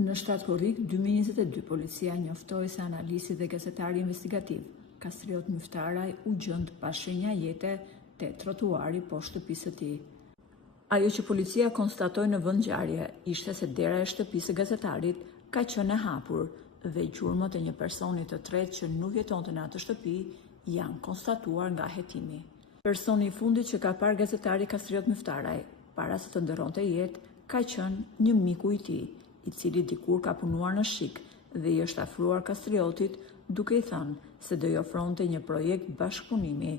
Në 7 korrik 2022, policia njoftoi se analisti dhe gazetari investigativ Kastriot Myftaraj u gjend pa shenja jete te trotuari poshtë shtëpisë së tij. Ajo që policia konstatoi në vend ngjarje ishte se dera e shtëpisë së gazetarit ka qenë e hapur dhe gjurmët e një personi të tretë që nuk jetonte në atë shtëpi janë konstatuar nga hetimi. Personi i fundit që ka parë gazetari Kastriot Myftaraj para se të ndërronte jetë ka qenë një miku i tij, i cili dikur ka punuar në Shik dhe i është afruar Kastriotit duke i thënë se do i ofronte një projekt bashkëpunimi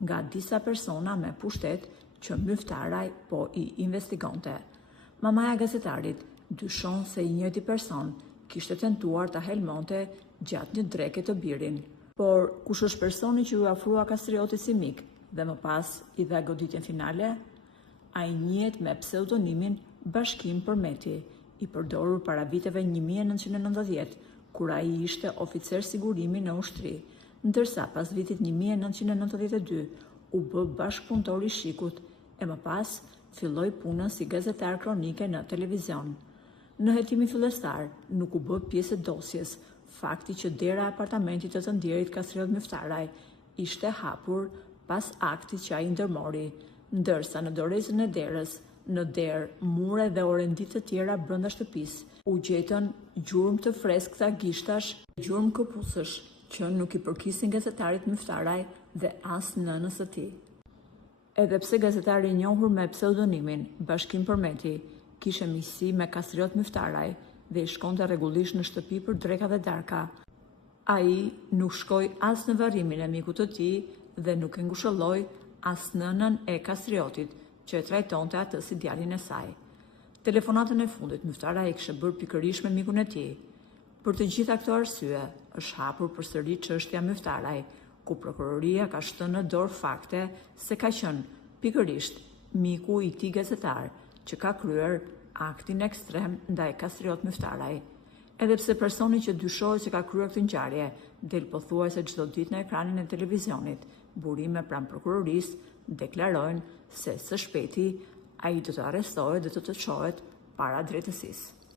nga disa persona me pushtet që Myftaraj po i investigonte. Mamaja gazetarit dyshon se i njëjti person kishte tentuar ta helmonte gjatë një dreke të birin. Por kush është personi që u afrua Kastriotit si mik dhe më pas i dha goditjen finale? Ai njihet me pseudonimin Bashkim Përmeti, i përdorur para viteve 1990, kur ai ishte oficer sigurimi në ushtri, ndërsa pas vitit 1992 u bë bashkëpunëtor i Shikut e më pas filloi punën si gazetar kronike në televizion. Në hetimin fillestar nuk u bë pjesë e dosjes fakti që dera e apartamentit të të ndjerit Kastriot Myftaraj ishte hapur pas aktit që ai ndërmori, ndërsa në dorezën e derës, në derë, mure dhe orendit të tjera brenda shtëpisë u gjetën gjurmë të freskëta gishtash, gjurmë këpucësh që nuk i përkisin gazetarit Myftaraj dhe as nënës së tij. Edhe pse gazetari i njohur me pseudonimin Bashkim Përmeti kishte miqësi me Kastriot Myftaraj dhe i shkonte rregullisht në shtëpi për dreka dhe darka, ai nuk shkoi as në varrimin e mikut të tij dhe nuk e ngushëlloi as nënën e Kastriotit, që e trajtonte atë si djalin e saj. Telefonatën e fundit Myftaraj e kishte bërë pikërisht me mikun e tij. Për të gjitha këto arsye, është hapur përsëri çështja Myftaraj, ku prokuroria ka shtënë në dorë fakte se ka qenë pikërisht miku i tij gazetar që ka kryer aktin ekstrem ndaj Kastriot Myftaraj. Edhe pse personi që dyshohet se ka kryer këtë ngjarje del pothuajse çdo ditë në ekranin e televizionit, burime pranë prokurorisë deklarojnë se së shpejti ai do të arrestohet dhe do të çohet para drejtësisë.